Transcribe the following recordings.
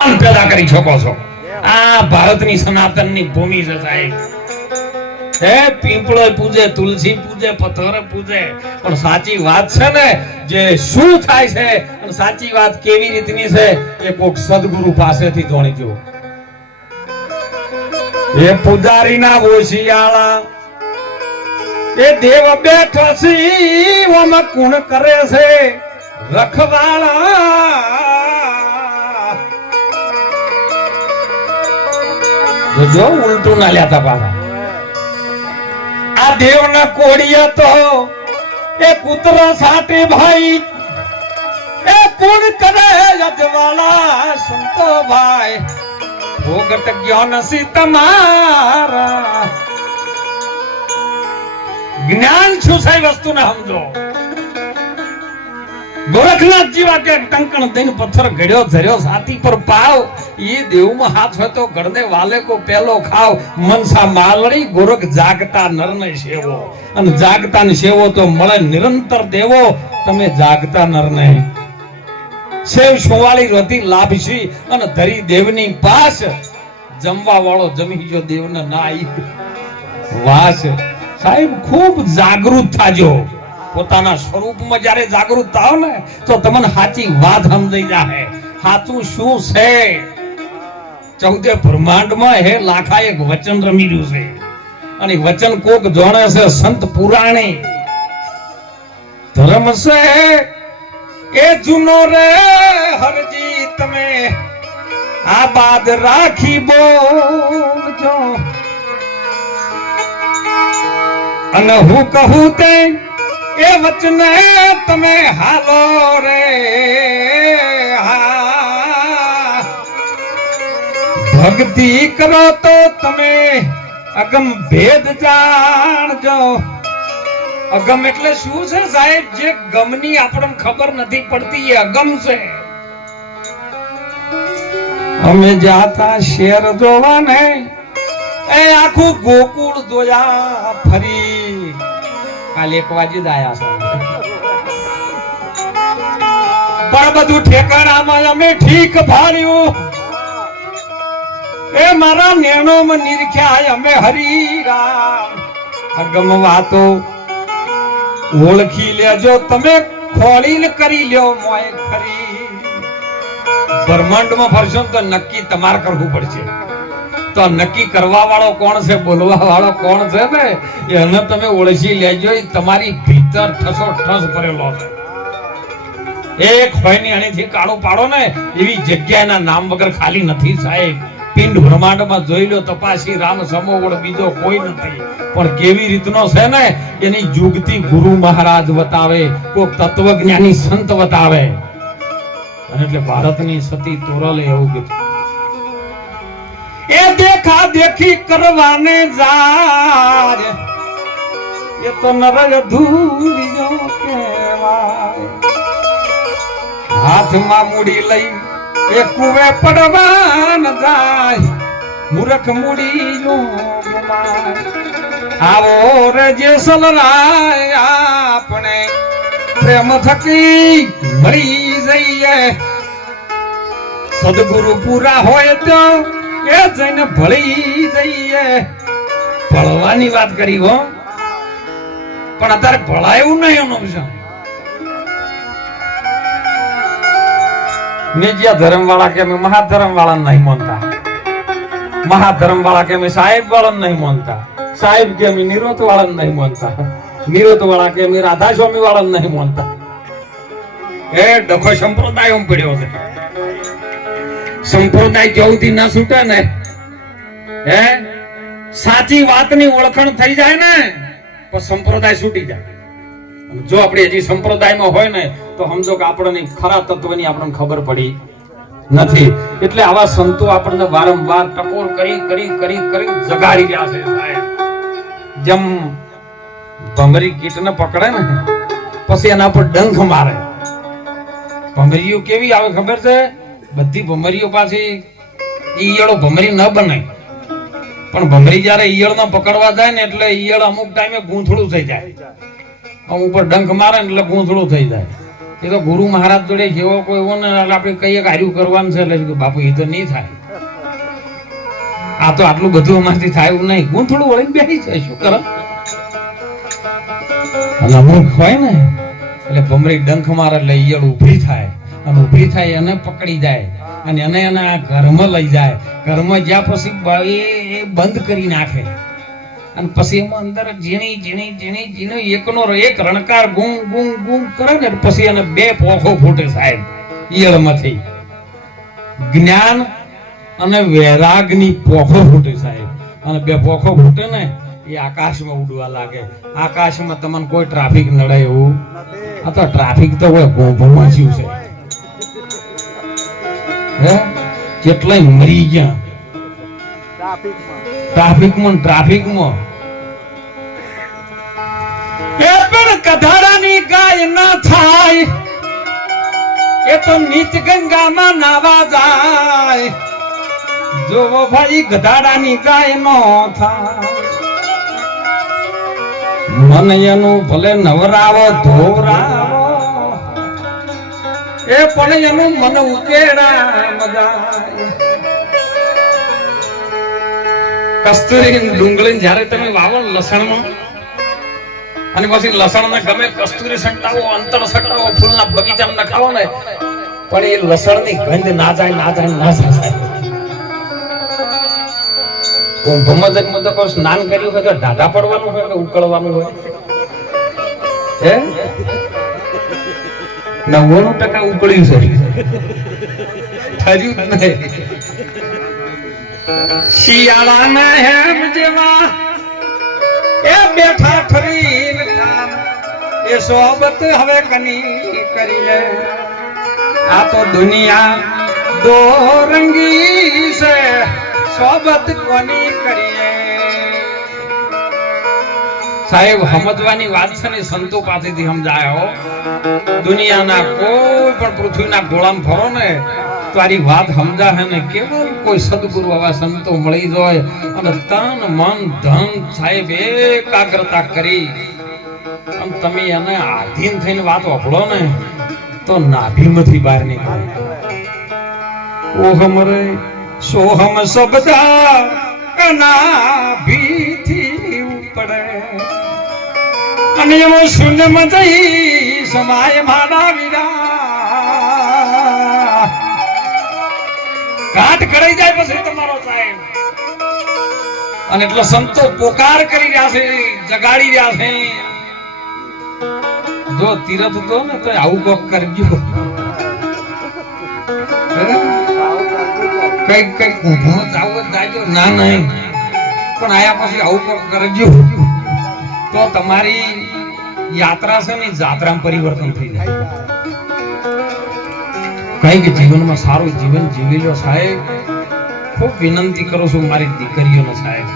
પેદા કરી શકો છો. આ ભારતની સનાતનની ભૂમિ છે સાહેબ. હે પીપળો પૂજે તુલસી પૂજે પથ્થર પૂજે. પણ સાચી વાત છે ને જે શું થાય છે અને સાચી વાત કેવી રીતની છે એ કોક સદગુરુ પાસેથી જોણીજો. એ પૂજારીના ઓશિયાળા એ દેવ બેઠો સી ઓમાં કુણ કરે છે? રખવાળા જો ઉલટું ના લેતા પાછા. આ દેવના કોડિયા તો એ કૂતરા સાથે ભાઈ. એ કોણ કરે અજવાળા સંતો ભાઈ ભોગત જ્ઞાન સી તમારા. જ્ઞાન છું એ વસ્તુને સમજો. ગોરખનાથ જેવા કે કંકણ દઈને પથ્થર ઘડ્યો, ધર્યો સાથી પર પાવ એ દેવમાં હાથ હોય તો ગળને વાલે કો પેલો ખાવ. મનસા માલણી, ગોરખ જાગતા નરને સેવો. અને જાગતા ને સેવો તો મળે નિરંતર દેવો. તમે જાગતા નરને સેવ સોવાળી રતી લાભશી અને ધરી દેવની પાસ. જમવા વાળો જમી જો દેવને ના ઈ વાસ. સાહેબ, ખૂબ જાગૃત થાજો. પોતાના સ્વરૂપમાં જ્યારે જાગૃત થાવ ને, તો તમને સાચી વાત સમજાઈ જાય સાચું શું છે? ચૌદે બ્રહ્માંડમાં હે લાખા એક વચન રમી રહ્યું છે. અને વચન કોક જાણે છે સંત પુરાણી. ધર્મ છે એ જૂનો રે હરજી તમે આ બાદ રાખી બોલજો અને હું કહું તે એ વચને તમે હાલો રે ભક્તિ કરો તો તમે અગમ ભેદ જાણજો. અગમ એટલે શું છે સાહેબ? જે ગમની આપણને ખબર નથી પડતી, એ અગમ છે. અમે જાતા શેર જોવા ને એ આખું ગોકુળ જોયા ફરી એક વાગે જ આયા છો. પણ બધું ઠેકાણામાં અમે ઠીક ભાળ્યું. એ મારા નેણોમાં નિરખ્યા અમે હરીરા અગમ વાતો ઓળખી લેજો, તમે ખોળીને કરી લ્યો મોય ખરી. બ્રહ્માંડમાં ફરશો તો નક્કી તમારે કરવું પડશે. તો નક્કી કરવા વાળો કોણ છે બોલવા વાળો કોણ છે ને? એને તમે ઓળખી લેજો તમારી ભીતર ઠસો ઠસ ભરેલો છે. એક હોયની અણીથી કાળું પાડો ને, એવી જગ્યાના નામ વગર ખાલી નથી સાહેબ. પિંડ બ્રહ્માંડમાં જોઈ લો, તપાસી રામ સમોવડ બીજો કોઈ નથી. પણ કેવી રીતનો છે ને, એની જુગતી ગુરુ મહારાજ બતાવે કોક તત્વજ્ઞાની સંત બતાવે અને એટલે ભારતની સતી તોરલે એવું કીધું. એ દેખા દેખી કરવાને જાય એ તો નર ધૂરિયો હાથમાં મૂડી લઈ એ કુવે પડવાન જાય. મૂરખ મૂડી આવો રે જેસલ સલરાય આપણે પ્રેમ થકી મરી જઈએ. સદગુરુ પૂરા હોય તો એ જઈને ભળી જઈએ. ભળવાની વાત કરી હો. પણ અત્યારે ભળાયું નહીં એનો વિષય નિજ્યા ધર્મ વાળા કે મહાધર્મ વાળા નહીં માનતા. મહાધર્મ વાળા કે સાહેબ વાળા નહીં માનતા. સાહેબ કે નિરોત વાળા નહીં માનતા. નિરોત વાળા કે રાધા સ્વામી વાળા નહીં માનતા. એ ડખો સંપ્રદાય પડ્યો છે. સંપ્રદાય જવથી ના છૂટે ને. હે? સાચી વાતની ઓળખાણ થઈ જાય ને, તો સંપ્રદાય છૂટી જાય. જો આપણે હજી સંપ્રદાયમાં હોય ને, તો સમજો કે આપણને ખરા તત્વની આપણને ખબર પડી નથી. એટલે આવા સંતો આપણને વારંવાર ટકોર કરી કરી કરી કરી જગાડી રહ્યા છે જેમ ભમરી કીટને પકડે ને, પછી એના પર ડંખ મારે. ભમરીઓ કેવી આવે ખબર છે? બધી ભમરીઓ પાછી ઈયળો ભમરી ન બને. પણ ભમરી જયારે ઈયળ પકડવા જાય ને એટલે ઈયળ અમુક ટાઈમે ગૂંથળું થઈ જાય. આમ ઉપર ડંખ મારે ને એટલે ગૂંથળું થઈ જાય. એ તો ગુરુ મહારાજ જોડે જેવો કોઈ એવો ને આપણે કહીએ કે આર્યું કરવાનું છે એટલે બાપુ, એ તો નહીં થાય. આ તો આટલું બધું અમારથી થાય એવું નહીં. ગૂંથળું વળીને બેસી જાય, શું કરો? અને અમુક હોય ને, એટલે ભમરી ડંખ મારે એટલે ઈયળ ઊભી થાય. અને ઊભી થાય એને પકડી જાય. અને એને એને આ ઘરમાં લઈ જાય. ઘરમાં જ્યાં પછી એ બંધ કરી નાખે. અને પછી એમાં અંદર ઝીણી ઝીણી ઝીણી ઝીણી એકનો એક રણકાર ગુમ ગુમ ગુમ કરે ને પછી એને બે પોખો ફૂટે સાહેબ. ઈયળમાંથી. જ્ઞાન અને વૈરાગની પોખો ફૂટે સાહેબ. અને બે પોખો ફૂટે ને એ આકાશમાં ઉડવા લાગે. આકાશમાં તમને કોઈ ટ્રાફિક નડે એવું? આ તો ટ્રાફિક તો હોય ગોભમાં છે. કેટલાય મરી ગયા. ટ્રાફિકમાં. ટ્રાફિકમાં. એ કધાડાની ગાય ના થાય. એ તો નીચ ગંગામાં નાવા જાય. જોવો ભાઈ ગધાડાની ગાય નો થાય. મન એનું ભલે નવરાવ ધોરાવો એ પણ એનું મન ઉકેડા મજાય કસ્તુરી ડુંગળી જ્યારે તમે વાવો લસણમાં, અને પછી લસણ ને ગમે કસ્તુરી સંટાવો અંતર સંટાવો, ફૂલના બગીચામાં નખાવો ને, પણ એ લસણની ગંધ ના જાય ના જાય ના જાય. કુંભમાં જન્મ તો કોઈ સ્નાન કર્યું હોય તો ઢાઢા પડવાનું હોય કે ઉકળવાનું હોય? હે? નવ્વાણું ટકા ઉકળ્યું છે. થયું નહીં. શિયાળાના હેમ જેવા એ બેઠા ઠરીને ઠામ એ સોબત હવે કની કરી લે આ તો દુનિયા દો રંગી છે. સોબત કોની કરીએ સાહેબ, સમજવાની વાત છે ને, સંતો પાસેથી સમજાયો દુનિયાના કોઈ પણ પૃથ્વીના ગોળામાં ફરો ને, તારી વાત સમજા હે ને, કેવલ કોઈ સદગુરુ આવા સંતો મળી જાય અને તન, મન, ધન સાહેબ, એકાગ્રતા કરી. અને તમે એને આધીન થઈને વાત વાપરો ને, તો નાભીમાંથી બહાર નીકળે. ઓહમ રે, સોહમ સબદા નાભીથી ઉપડે અને એવો શૂન્યમાં જઈ સમાય મારા વીરા. ઘાટ કરાઈ જાય પછી તમારો સાહેબ. અને એટલો સંતો પોકાર કરી રહ્યા છે, જગાડી રહ્યા છે. જો તીરથ તો ને તો આવું કોક કરજો. કંઈક કંઈક ઊભો જાવ જાજો. ના, નહીં. પણ આયા પછી આવું કોક કરજો. તો તમારી યાત્રા છે ને જાત્રામાં પરિવર્તન થઈ જાય. કંઈક જીવનમાં સારું જીવન જીવી લો સાહેબ. ખૂબ વિનંતી કરું છું મારી દીકરીઓને સાહેબ,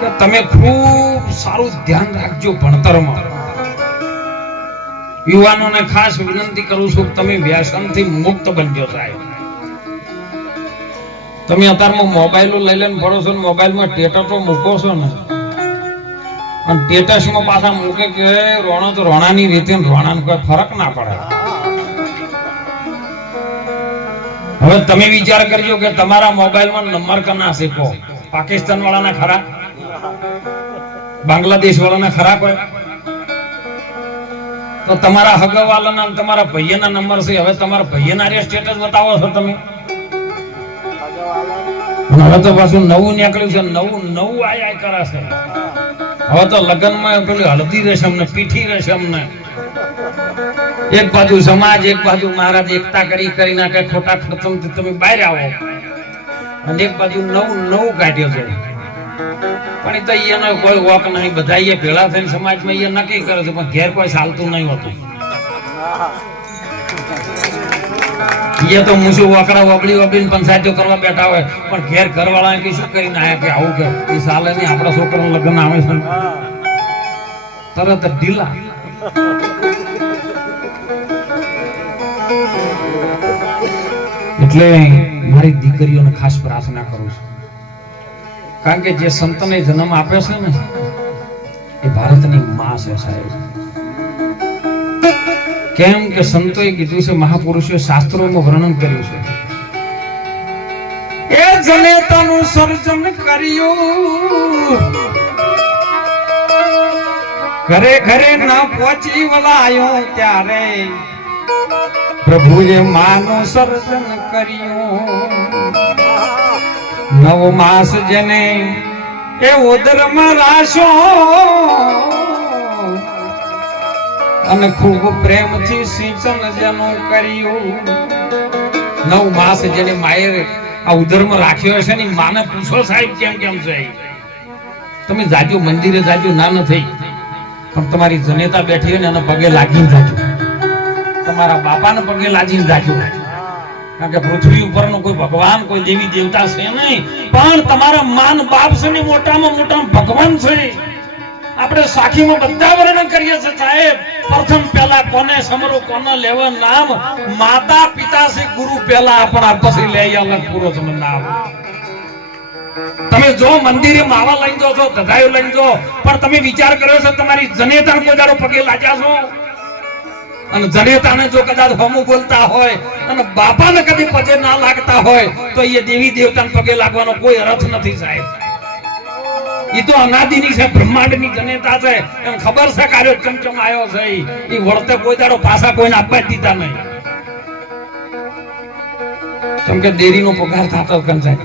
કે તમે ખૂબ સારું ધ્યાન રાખજો ભણતરમાં. યુવાનોને ખાસ વિનંતી કરું છું કે તમે વ્યસનથી મુક્ત બનજો સાહેબ. તમે અત્યારમાં મોબાઈલો લઈ લઈને ભરો છો ને મોબાઈલમાં ટેટસો મૂકો છો ને. અને ટેટસમાં પાછા મૂકે કે રોણો તો રોણાની રીતે રોણાને કોઈ ફરક ના પડે. હવે તમે વિચાર કરજો કે તમારા મોબાઈલમાં નંબર કના શીખો પાકિસ્તાન વાળાના ખરા? બાંગ્લાદેશ વાળાના ખરા કોઈ? તો તમારા હગવાલાના તમારા ભાઈના નંબર છે. હવે તમારા ભાઈના રે સ્ટેટસ બતાવો છો તમે. હવે તો પાછું નવું નીકળ્યું છે. નવું નવું આય આય કરે છે. હવે તો લગ્નમાં પેલું હળદી રેશમ ને પીઠી રેશમ ને એક બાજુ સમાજ, એક બાજુ મહારાજ એકતા કરી કરી નાખે, ખોટા ખતમ તમે બહાર આવો. અને એક બાજુ નવું નવું કાઢ્યો છે. પણ એ તો એનો કોઈ વોક નહીં બધા એ ભેળા થઈને સમાજમાં એ નક્કી કરે છે, પણ ઘેર કોઈ ચાલતું નહીં હોતું. એ તો મુસુ વકડા વબડી વબડી પંચાયતો કરવા બેઠા હોય, પણ ઘેર ઘરવાળા કે શું કરીને આયા કે આવું કે? એ સાલે નહીં, આપણા છોકરાનું લગ્ન આવે છે. તરત ઢીલા. એટલે મારી દીકરીઓને ખાસ પ્રાર્થના કરું છું. કારણ કે જે સંતને જન્મ આપે છે ને, એ ભારતની માં છે સાહેબ. કેમ કે સંતોએ કીધું છે મહાપુરુષો શાસ્ત્રોમાં વર્ણન કર્યું છે. એ જનેતાનું સર્જન કર્યું. ઘરે ઘરે ના પહોંચી વલાયો ત્યારે. પ્રભુએ માનું સર્જન કર્યું. નવ માસ જેને એ ઉદરમાં રાશો અને ખૂબ પ્રેમથી સિંચન જેનું કર્યું. નવ માસ જેને માયે આ ઉદરમાં રાખ્યો હશે ને માને પૂછો સાહેબ કેમ કેમ છે તમે જાજો, મંદિરે જાજો, ના નથી પણ તમારી જનેતા બેઠી હોય ને એના પગે લાગીને જાજો. તમારા બાપાને પગે લાગીને જાજો. કારણ કે પૃથ્વી ઉપરનો કોઈ ભગવાન, કોઈ દેવી દેવતા છે નહીં. પણ તમારા માન બાપ છે ને મોટામાં મોટા ભગવાન છે. આપણે સાખીમાં બધા વર્ણન કરીએ છીએ સાહેબ. પ્રથમ પહેલા કોને સમરો, કોને લેવા નામ? માતા, પિતા છે, ગુરુ પહેલા આપણા, પછી લે અલગ પૂરો તમે નામ. તમે જો મંદિરે માવા લઈ જો છો ધધાયો લઈ જો, પણ તમે વિચાર કર્યો છે તમારી જનેતા કોઈ પગે લાગ્યા છો? અને જનેતાને જો કદાચ હમું બોલતા હોય, અને બાપાને કદી પગે ના લાગતા હોય, તો એ દેવી દેવતાને પગે લાગવાનો કોઈ અર્થ નથી સાહેબ. એ તો અનાદિની છે, બ્રહ્માંડની જનેતા છે. એમ ખબર છે કાર્યો ચમચમ આવ્યો છે. ઈ? વળતે કોઈ દાડો પાછા કોઈને આપવા દીધા નહીં. કેમ કે દેરીનો પગાર થતો કંસાય